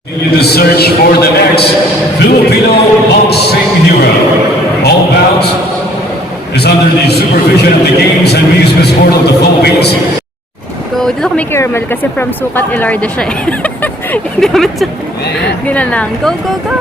Continue the search for the next Filipino boxing hero. All bout is under the supervision of the Games and Amusement Sport of the Philippines. Go, dito kami kay Romel kasi from Sukat, Ilarda siya eh. Hindi naman siya. Hindi na lang. Go, go, go!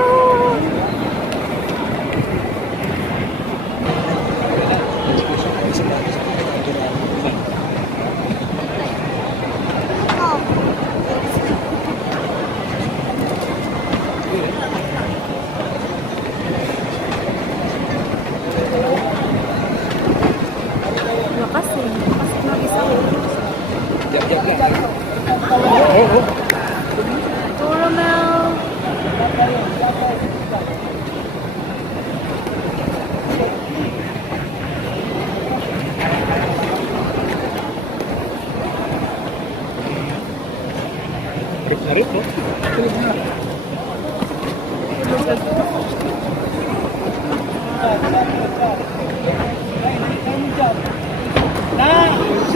Lakas eh. Lakas mag-isa. Go, Romel!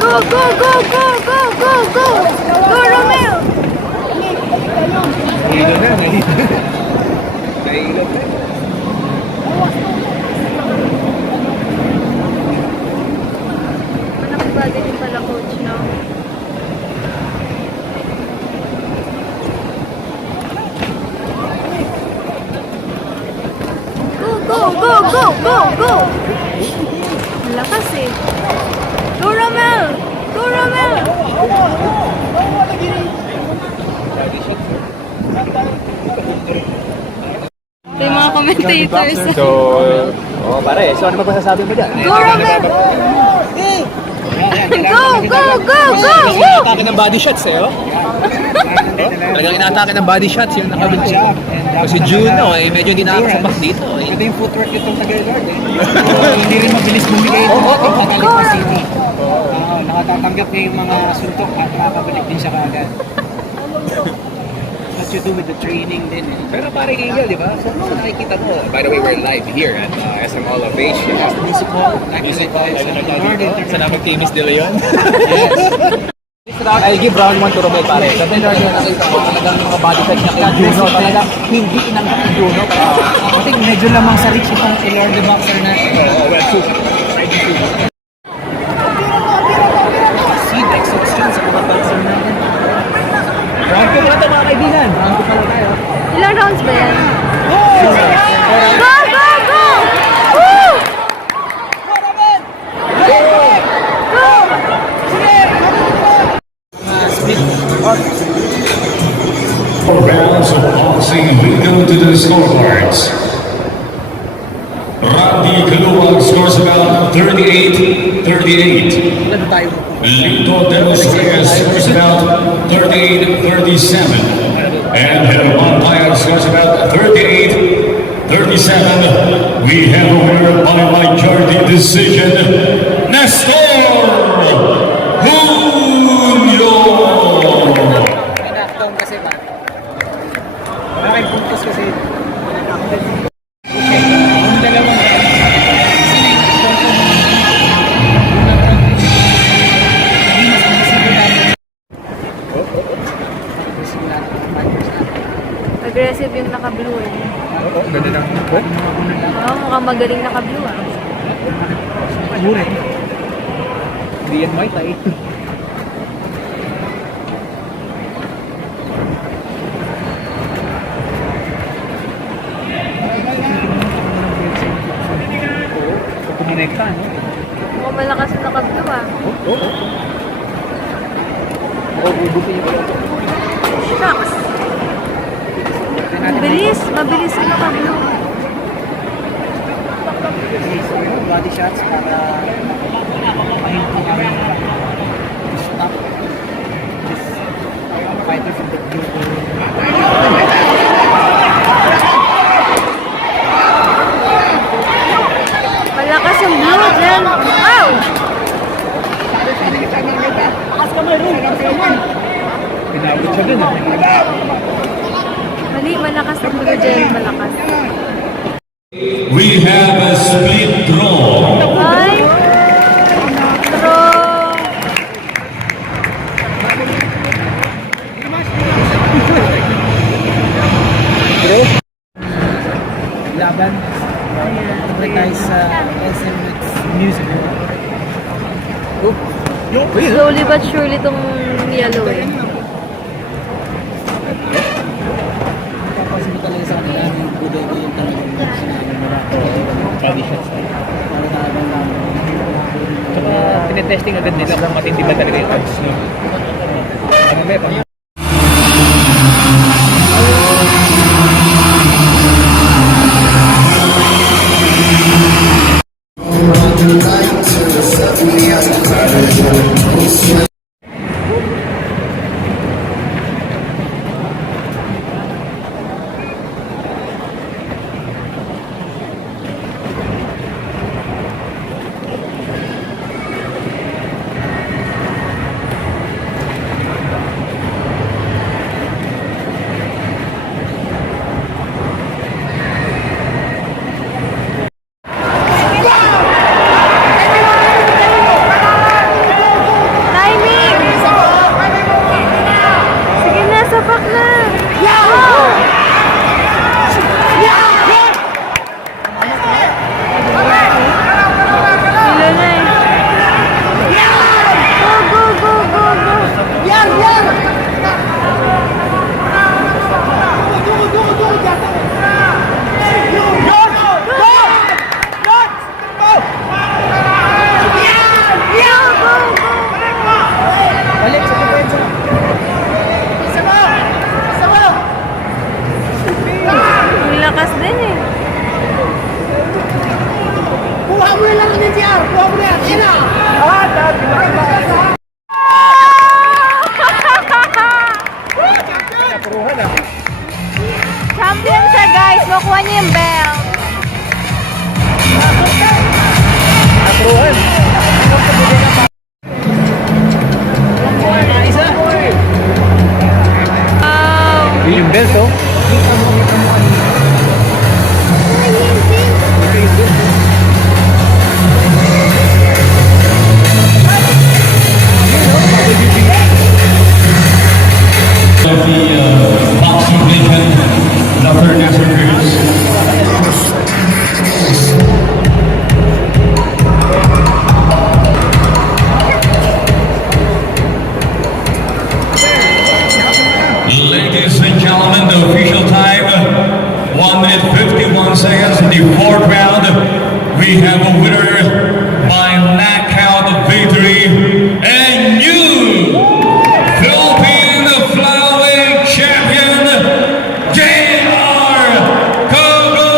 Go, go, go, go, go, go, go! Go, Romel! Nahilo na, nahilo. Nahilo na. Nakibagay din pala coach, no? Go, go, go, go, go, go! Lakas eh. Go, Romel! Go, Romel! Ito yung mga commentators. So, pare, so ano ba masasabi mo dyan? Go, Romel! Go, go, go, go! Woo! Inatake ng body shots eh, oh. Talagang inatake ng body shots yung nakabit siya. Kasi Juno, eh, medyo hindi nakakasabak dito. Eh. Ito yung footwork nitong taga-Lord eh. Hindi rin mabilis bumigay ito ng Tagalipa City. Nakatatanggap niya yung mga suntok at nakakabalik din siya kaagad. What you do with the training din eh. Pero pare Eagle, di ba? So, nakikita mo. By the way, we're live here at SM Hall of Asia. Musical, Sa namin kay Miss De Leon. I give round 1 to Romel pare. Sa Lord yung nakita ko talagang mga body shots niya kay Juno. Talagang hindi inangkat ni Juno. I think medyo lamang sa reach itong Lord the Boxer na. Well, two. Seed exhaustion sa mga boxer natin. Round 2 na ito mga kaibigan. Round 2 pala tayo. Ilang rounds ba yan? Go, go, go! Woo! For rounds of boxing, we go to the scorecards. Randy Kaluwag scores about 38-38. Ano tayo? Lito de los Reyes scores about 38-37. And Herman Payag scores about 38-37. We have a winner by majority decision, Nestor Julio. Knockdown kasi ba? Maraming puntos kasi. Yung dalawang Aggressive yung naka-blue eh. Oo, ganda na. Oo, mukhang magaling naka-blue ah. Mure. Hindi yan Muay Thai. Kumonekta, no? Mukhang malakas yung naka-blue ah. Oo. Ubusin niyo ba yun? Shucks! Mabilis! Mabilis yung naka-blue. So, yung body shots para mahinto kami to stop this fighter from the blue. Malakas yung blue dyan. Ow! Pinabot siya din. Mali, malakas yung blue dyan. Malakas. We have a split draw. Ay! Draw! is SM Music World. Slowly but surely tong yellow eh. Tapos mo talaga sa kanila yung good idea yung talagang sinabi nila. Body shots. Para nakakalaman. Tsaka tinetesting agad nila kung matindi ba talaga yung odds, no? Ano ba? Timing! Sige na, sapak na! Hilo na eh. Go, go, go, go, go! Balik sa depensa. Ang lakas din eh. Kuha mo lang ang NCR! Kuha mo yan! Ina! Champion siya guys! Makuha niya yung belt! Wow! Yung belt, oh. Of the boxing division, Dr. Nasser Cruz. Ladies and gentlemen, the official time, 1 minute 51 seconds in the fourth round. We have a winner by knockout victory, and new Philippine flyweight champion, J.R. Cogo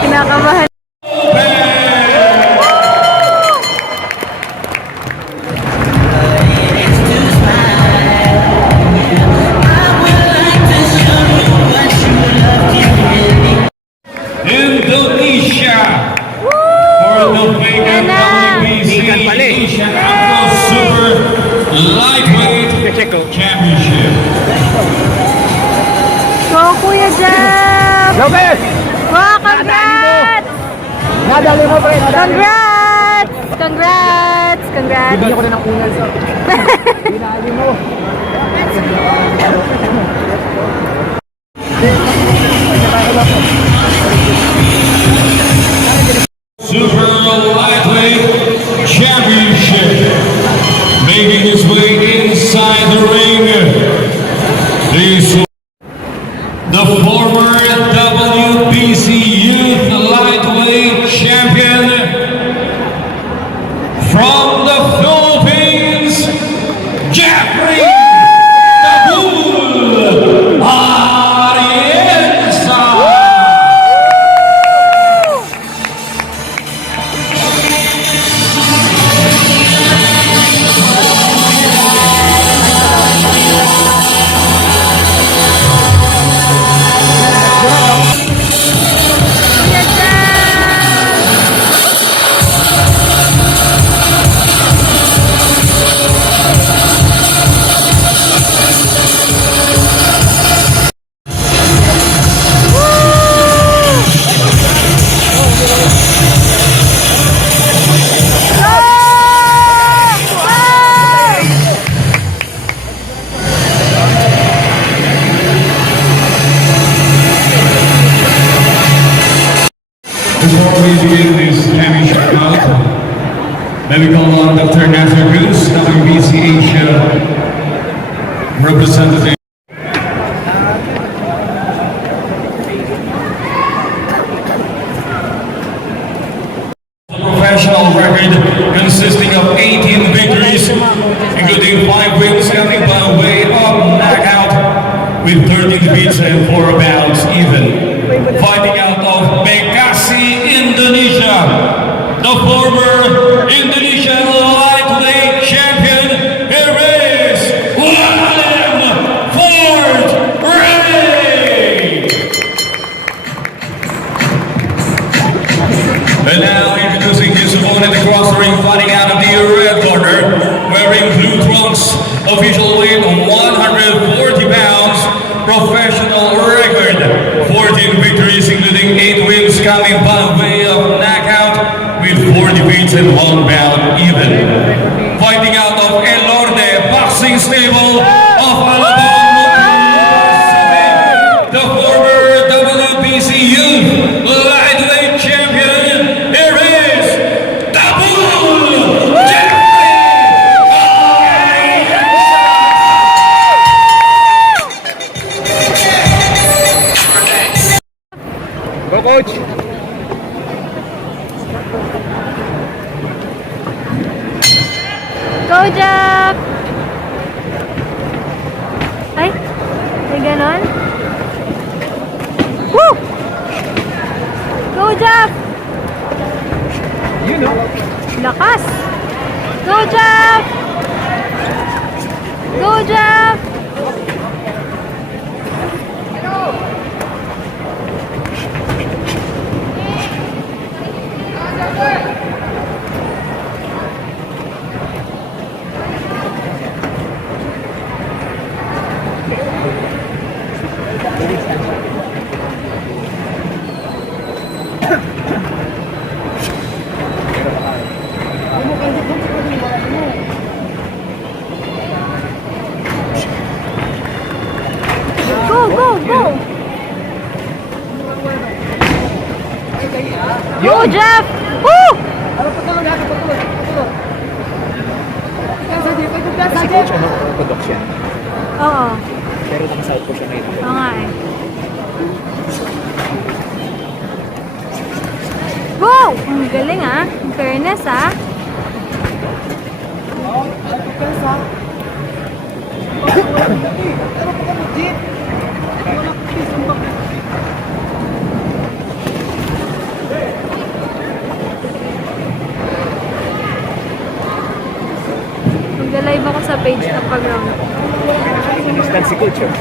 Kinakabahan. Indonesia for the vacant WBC Asian Afro Super Lightweight Check, oh. Championship. Go, Kuya Jeff! Lopez! Wow, congrats! Nadali mo, pre! Congrats! Congrats! Congrats! Bibigyan ko na ng unal sa... Pinali mo! Super Lightweight Championship. Making his way inside the ring. The former WBC Youth Lightweight Champion from the Philippines, Jeffrey the Bull Arienza. Kuya Jeff! Before we begin this championship bout, let me call on Dr. Nasser Goose, WBC Asia representative. Professional record consisting of 18 victories, including 5 wins coming by way of knockout, with 13 beats and 4 bouts even. Fighting out of Bekasi, Indonesia, the former Indonesian lightweight champion, here is William Ford Ray. And now introducing his opponent across the ring, fighting out of the red corner, wearing blue trunks, official weight of 140 pounds, professional record, 14 victories including 8 wins coming by way of knockout, with 4 defeats and 1 bout even. Fighting out of Elorde Boxing Stable of Alabama, the former WBC Youth Lightweight Champion, here is the Bull Jeffrey Arienza. Go, coach! Go, Jeff! Ay, may ganon? Woo! Go, Jeff! You know. Lakas! Go, Jeff! Go, Jeff! Go, go, go! Go, Jeff! Woo! Si coach, ano, orthodox yan. Oo. Pero nakasahod ko siya ngayon. Oo nga eh. Go! Ang galing ah. In fairness ah. Mag-live ako sa page na pag-round. Sinistan si coach, oh.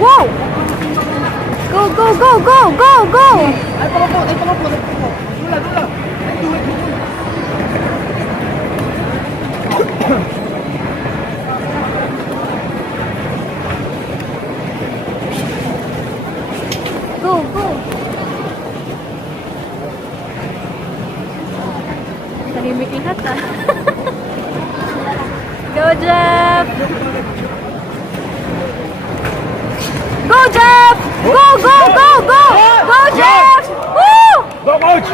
Wow! Go, go, go, go, go, go! Jeff! Go, Jeff! Go, go, go, go! Go, Jeff! Woo! Go, coach!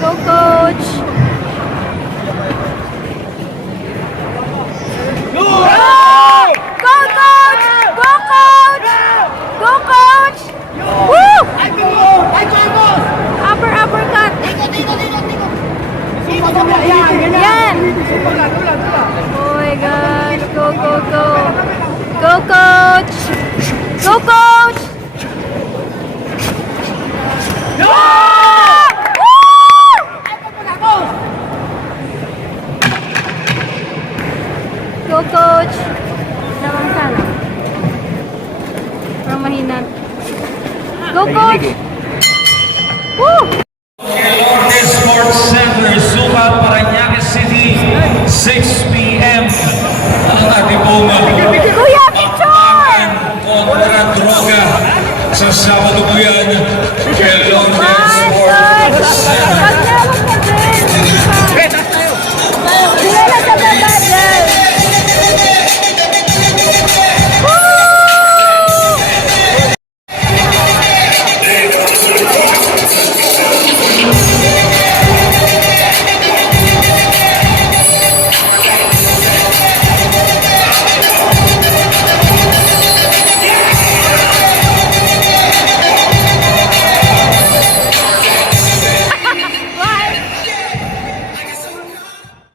Go, coach! Go! Go, coach! Go, coach! Go, coach! Woo! Uppercut! Yan! Oh my gosh! Go, go, go! Go, coach! Go, coach! Ah! Woo! Go, coach! Naman sana. Parang mahina. Go, coach! Woo! Norte Sports Center, Sukat, Parañaque City, 6